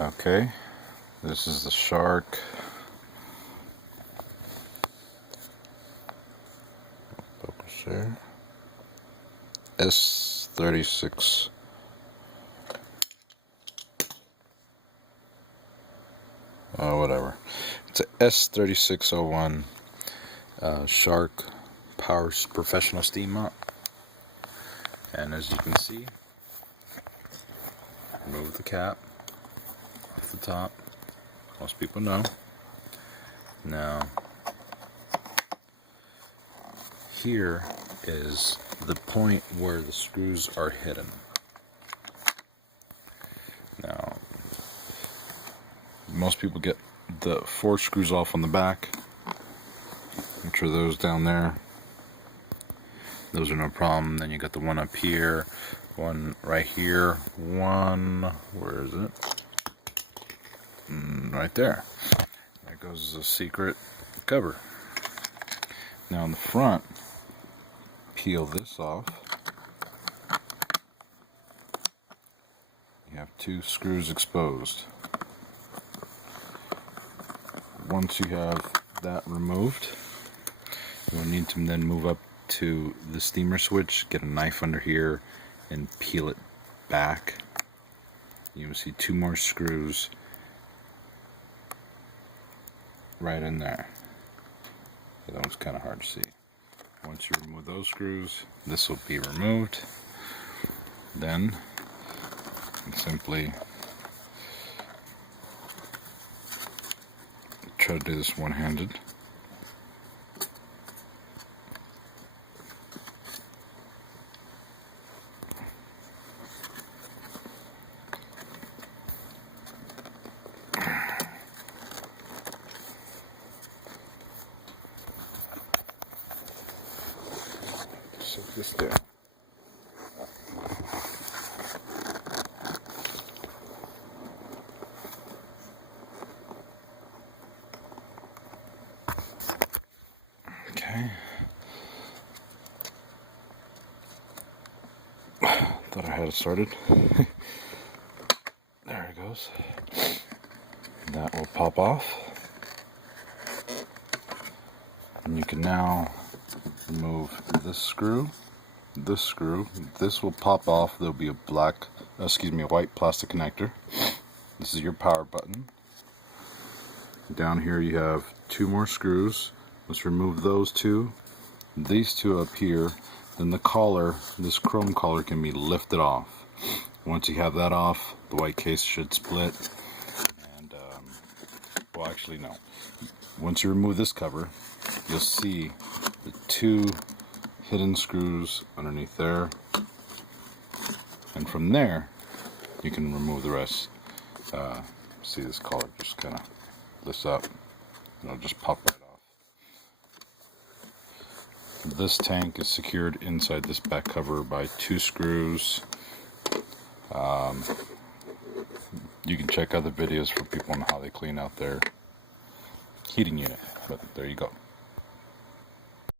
Okay, this is the Shark. Focus there. S36. Whatever. It's a S3601 Shark Power Professional Steam Mop. And as you can see, remove the cap off the top. Most people know. Now, here is the point where the screws are hidden. Now, most people get the 4 screws off on the back, which are those down there. Those are no problem. Then you got the one up here, one right here, one, where is it? Right there. That goes as a secret cover. Now in the front, peel this off. You have 2 screws exposed. Once you have that removed, you'll need to then move up to the steamer switch, get a knife under here, and peel it back. You will see 2 more screws right in there. That one's kind of hard to see. Once you remove those screws, this will be removed. Then you simply try to do this one-handed. Set this down. Okay. Thought I had it started. There it goes. That will pop off. And you can now remove this screw, this will pop off. There'll be a white plastic connector. This is your power button. Down here you have 2 more screws. Let's remove those 2. These 2 up here. Then the collar, this chrome collar, can be lifted off. Once you have that off, the white case should split. And well, actually no. Once you remove this cover, you'll see the 2 hidden screws underneath there, and from there you can remove the rest. See, this collar just kind of lifts up and it'll just pop right off. This tank is secured inside this back cover by 2 screws. You can check other videos for people on how they clean out their heating unit, but there you go.